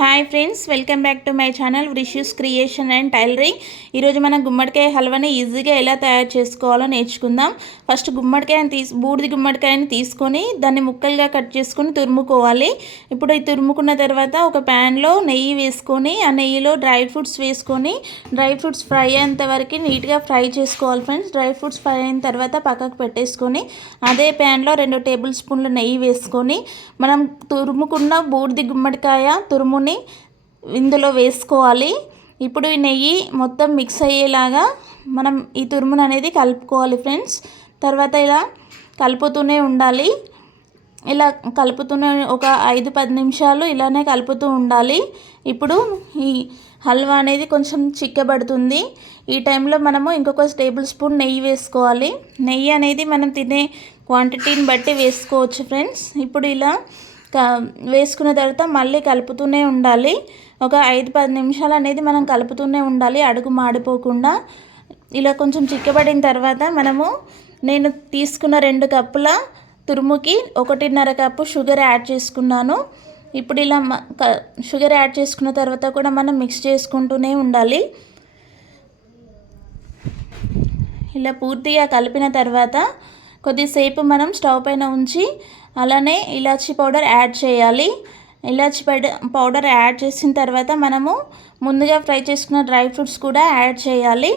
Hi friends, welcome back to my channel Rishu's creation and tailoring. ఈరోజు మనం గుమ్మడికాయ హల్వాని ఈజీగా ఎలా తయారు చేసుకోవాలో నేర్చుకుందాం. ఫస్ట్ బూడిది గుమ్మడికాయని తీసుకొని దాన్ని ముక్కలుగా కట్ చేసుకొని తురుముకోవాలి. ఇప్పుడు ఈ తురుముకున్న తర్వాత ఒక ప్యాన్లో నెయ్యి వేసుకొని ఆ నెయ్యిలో డ్రై ఫ్రూట్స్ వేసుకొని డ్రై ఫ్రూట్స్ ఫ్రై అయ్యేంత వరకు నీట్గా ఫ్రై చేసుకోవాలి ఫ్రెండ్స్. డ్రై ఫ్రూట్స్ ఫ్రై అయిన తర్వాత పక్కకు పెట్టేసుకొని అదే ప్యాన్లో 2 టేబుల్ స్పూన్ల నెయ్యి వేసుకొని మనం తురుముకున్న బూడిది గుమ్మడికాయ తురుముని ఇందులో వేసుకోవాలి. ఇప్పుడు ఈ నెయ్యి మొత్తం మిక్స్ అయ్యేలాగా మనం ఈ తురుమును అనేది కలుపుకోవాలి ఫ్రెండ్స్. తర్వాత ఇలా కలుపుతూనే ఉండాలి. ఇలా కలుపుతూనే ఒక 5-10 నిమిషాలు ఇలానే కలుపుతూ ఉండాలి. ఇప్పుడు ఈ హల్వా అనేది కొంచెం చిక్కబడుతుంది. ఈ టైంలో మనము ఇంకొక టేబుల్ స్పూన్ నెయ్యి వేసుకోవాలి. నెయ్యి అనేది మనం తినే క్వాంటిటీని బట్టి వేసుకోవచ్చు ఫ్రెండ్స్. ఇప్పుడు ఇలా వేసుకున్న తర్వాత మళ్ళీ కలుపుతూనే ఉండాలి. ఒక 5-10 నిమిషాలు అనేది మనం కలుపుతూనే ఉండాలి, అడుగు మాడిపోకుండా. ఇలా కొంచెం చిక్కబడిన తర్వాత నేను తీసుకున్న 2 కప్పుల తురుముకి 1.5 కప్పు షుగర్ యాడ్ చేసుకున్నాను. ఇప్పుడు ఇలా షుగర్ యాడ్ చేసుకున్న తర్వాత కూడా మనం మిక్స్ చేసుకుంటూనే ఉండాలి. ఇలా పూర్తిగా కలిపిన తర్వాత కొద్దిసేపు మనం స్టవ్ పైన ఉంచి అలానే ఇలాచీ పౌడర్ యాడ్ చేయాలి. ఇలాచీ పౌడర్ యాడ్ చేసిన తర్వాత మనము ముందుగా ఫ్రై చేసుకున్న డ్రై ఫ్రూట్స్ కూడా యాడ్ చేయాలి.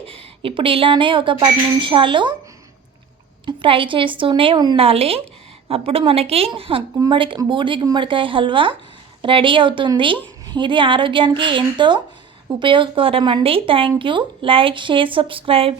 ఇప్పుడు ఇలానే ఒక 10 నిమిషాలు ఫ్రై చేస్తూనే ఉండాలి. అప్పుడు మనకి బూడిది గుమ్మడికాయ హల్వా రెడీ అవుతుంది. ఇది ఆరోగ్యానికి ఎంతో ఉపయోగకరం అండి. Thank you. Like, share, subscribe.